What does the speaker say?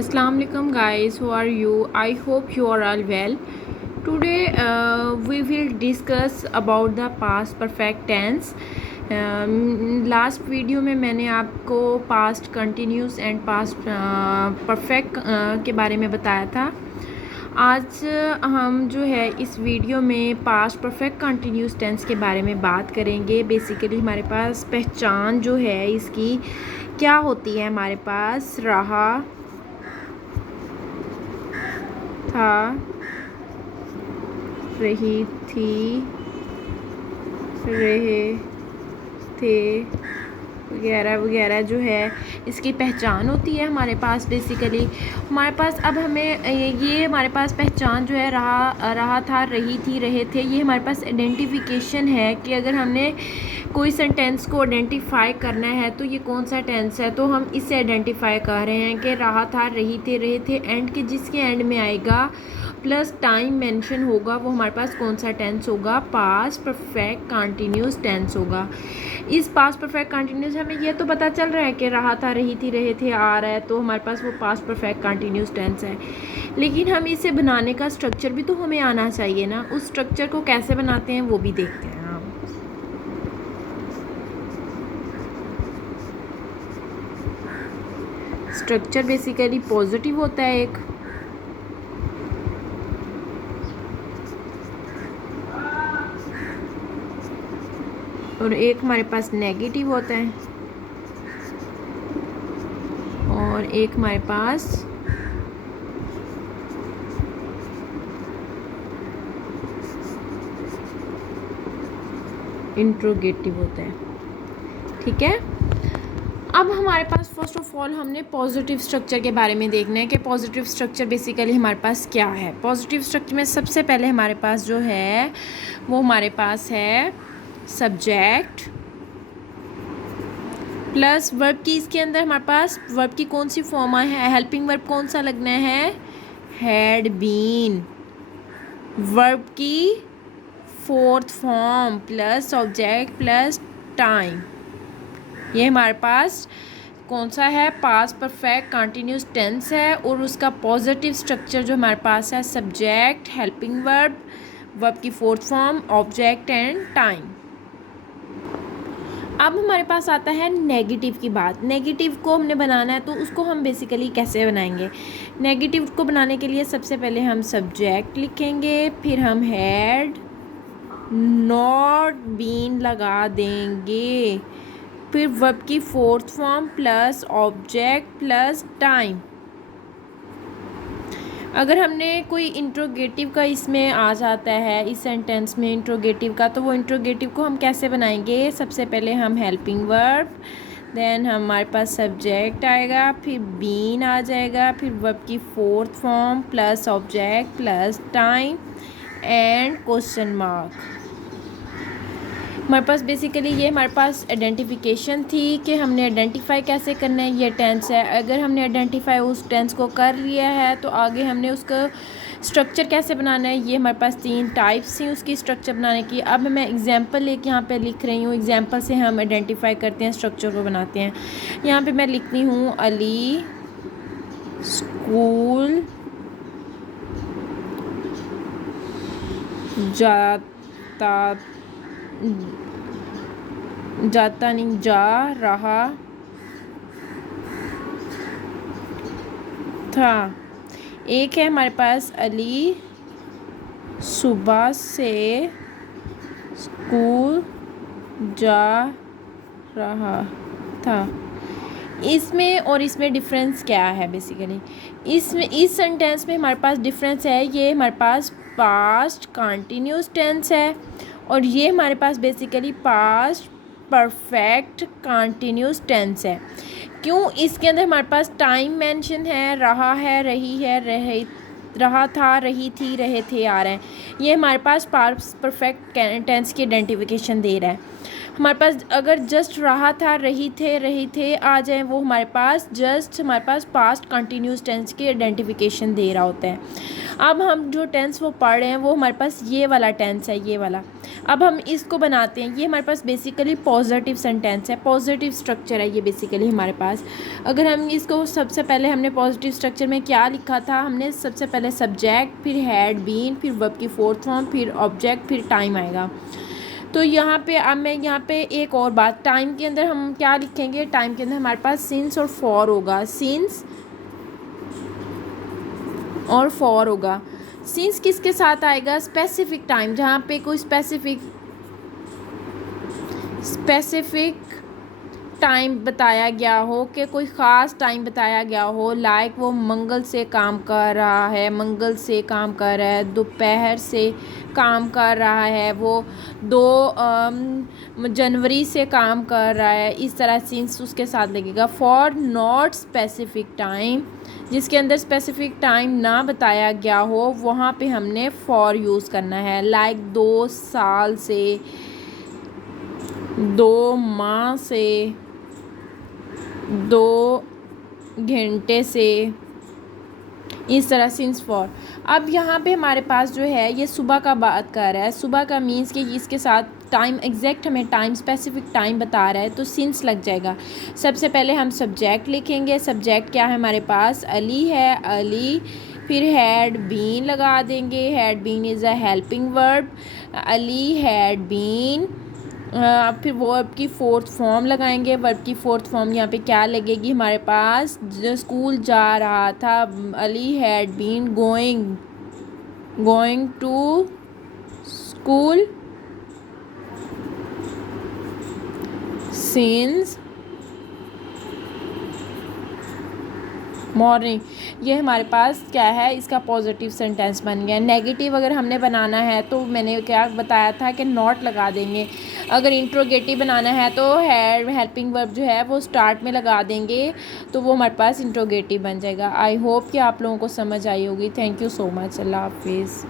Assalamu alaikum guys, how are you? I hope you are all well. Today we will discuss about the past perfect tense. Last video में मैंने आपको past continuous and past perfect के बारे में बताया था। आज हम जो है इस वीडियो में पास्ट परफेक्ट कंटिन्यूस टेंस के बारे में बात करेंगे। बेसिकली हमारे पास पहचान जो है इसकी क्या होती है। हमारे पास रहा था, रही थी, रहे थे वगैरह वगैरह जो है इसकी पहचान होती है हमारे पास। बेसिकली हमारे पास अब हमें ये हमारे पास पहचान जो है रहा था, रही थी, रहे थे, ये हमारे पास आइडेंटिफिकेशन है कि अगर हमने कोई सेंटेंस को आइडेंटिफाई करना है तो ये कौन सा टेंस है, तो हम इससे आइडेंटिफाई कर रहे हैं कि रहा था, रही थे, रहे थे, एंड के जिसके एंड में आएगा प्लस टाइम मेंशन होगा वो हमारे पास कौन सा टेंस होगा, पास्ट परफेक्ट कंटिन्यूस टेंस होगा। इस पास्ट परफेक्ट कंटिन्यूस हमें यह तो पता चल रहा है कि रहा था, रही थी, रहे थे आ रहा है, तो हमारे पास वो पास्ट परफेक्ट कंटिन्यूस टेंस है। लेकिन हम इसे बनाने का स्ट्रक्चर भी तो हमें आना चाहिए ना। उस स्ट्रक्चर को कैसे बनाते हैं वो भी देखते हैं हम। स्ट्रक्चर बेसिकली पॉजिटिव होता है एक, और एक हमारे पास नेगेटिव होता है, और एक हमारे पास इंट्रोगेटिव होता है। ठीक है, अब हमारे पास फर्स्ट ऑफ ऑल हमने पॉजिटिव स्ट्रक्चर के बारे में देखना है कि पॉजिटिव स्ट्रक्चर बेसिकली हमारे पास क्या है। पॉजिटिव स्ट्रक्चर में सबसे पहले हमारे पास जो है वो हमारे पास है सब्जेक्ट प्लस वर्ब की। इसके अंदर हमारे पास वर्ब की कौन सी फॉर्म है, हेल्पिंग वर्ब कौन सा लगना है, हैड बीन। वर्ब की fourth form plus object plus time, ये हमारे पास कौन सा है, पास्ट परफेक्ट कंटिन्यूस टेंस है। और उसका पॉजिटिव स्ट्रक्चर जो हमारे पास है सब्जेक्ट, हेल्पिंग वर्ब, वर्ब की fourth form, object and time. अब हमारे पास आता है नेगेटिव की बात। नेगेटिव को हमने बनाना है तो उसको हम बेसिकली कैसे बनाएंगे। नेगेटिव को बनाने के लिए सबसे पहले हम सब्जेक्ट लिखेंगे, फिर हम हैड नॉट बीन लगा देंगे, फिर वर्ब की fourth form plus object plus time. अगर हमने कोई इंट्रोगेटिव का इसमें आ जाता है इस सेंटेंस में इंट्रोगेटिव का, तो वो इंट्रोगेटिव को हम कैसे बनाएंगे। सबसे पहले हम हेल्पिंग वर्ब, देन हमारे पास सब्जेक्ट आएगा, फिर बीन आ जाएगा, फिर वर्ब की fourth form plus object plus time and question mark. हमारे पास बेसिकली ये हमारे पास आइडेंटिफिकेशन थी कि हमने आइडेंटिफाई कैसे करना है, ये टेंस है। अगर हमने आइडेंटिफाई उस टेंस को कर लिया है तो आगे हमने उसका स्ट्रक्चर कैसे बनाना है। ये हमारे पास 3 टाइप्स थी उसकी स्ट्रक्चर बनाने की। अब मैं एग्जांपल लेके यहाँ पे लिख रही हूँ, एग्जांपल से हम आइडेंटिफाई करते हैं, स्ट्रक्चर को बनाते हैं। यहाँ पर मैं लिखती हूँ अली स्कूल जाता नहीं, जा रहा था। एक है हमारे पास अली सुबह से स्कूल जा रहा था। इसमें और इसमें डिफरेंस क्या है बेसिकली। इसमें इस सेंटेंस में हमारे पास डिफरेंस है, ये हमारे पास पास्ट कंटिन्यूस टेंस है और ये हमारे पास basically past perfect continuous tense है। क्यों, इसके अंदर हमारे पास टाइम मेंशन है, रहा है, रही है, रहा था, रही थी, रहे थे आ रहे हैं। ये हमारे पास पास्ट परफेक्ट टेंस की आइडेंटिफिकेशन दे रहा है। हमारे पास अगर जस्ट रहा था, रही थे आ जाए, वो हमारे पास जस्ट हमारे पास पास्ट कंटिन्यूस टेंस की आइडेंटिफिकेशन दे रहा होता है। अब हम जो टेंस वो पढ़ रहे हैं वो हमारे पास ये वाला टेंस है, ये वाला। अब हम इसको बनाते हैं। ये हमारे पास बेसिकली पॉजिटिव सेंटेंस है, पॉजिटिव स्ट्रक्चर है ये बेसिकली हमारे पास। अगर हम इसको सबसे पहले हमने पॉजिटिव स्ट्रक्चर में क्या लिखा था, हमने सबसे पहले सब्जेक्ट, फिर हैड बीन, फिर वर्ब की फोर्थ फॉर्म, फिर ऑब्जेक्ट, फिर टाइम आएगा। तो यहाँ पे अब मैं यहाँ पे एक और बात, टाइम के अंदर हम क्या लिखेंगे, टाइम के अंदर हमारे पास सिंस और फॉर होगा, सिंस और फॉर होगा। सिंस किसके साथ आएगा, स्पेसिफिक टाइम, जहाँ पे कोई स्पेसिफिक टाइम बताया गया हो, कि कोई ख़ास टाइम बताया गया हो, लाइक वो मंगल से काम कर रहा है, मंगल से काम कर रहा है, दोपहर से काम कर रहा है, वो 2 जनवरी से काम कर रहा है, इस तरह सिंस उसके साथ लगेगा। फॉर नॉट स्पेसिफिक टाइम, जिसके अंदर स्पेसिफिक टाइम ना बताया गया हो, वहाँ पे हमने फॉर यूज़ करना है। लाइक 2 साल से, 2 माह से, 2 घंटे से, इस तरह सिंस फॉर। अब यहाँ पे हमारे पास जो है ये सुबह का बात कर रहा है, सुबह का मीन्स कि इसके साथ टाइम एग्जैक्ट हमें टाइम स्पेसिफिक टाइम बता रहा है, तो सिंस लग जाएगा। सबसे पहले हम सब्जेक्ट लिखेंगे। सब्जेक्ट क्या है हमारे पास, अली है, अली, फिर हैड बीन लगा देंगे, had been is a helping verb, Ali had been. फिर वर्ब की फोर्थ फॉर्म लगाएंगे। वर्ब की फोर्थ फॉर्म यहाँ पे क्या लगेगी हमारे पास, जो स्कूल जा रहा था, Ali had been going to school since morning. ये हमारे पास क्या है, इसका पॉजिटिव सेंटेंस बन गया। नेगेटिव अगर हमने बनाना है तो मैंने क्या बताया था कि नॉट लगा देंगे। अगर इंट्रोगेटिव बनाना है तो हेल्पिंग वर्ब जो है वो स्टार्ट में लगा देंगे, तो वो हमारे पास इंट्रोगेटिव बन जाएगा। आई होप कि आप लोगों को समझ आई होगी। Thank you so much. अल्लाह हाफिज़।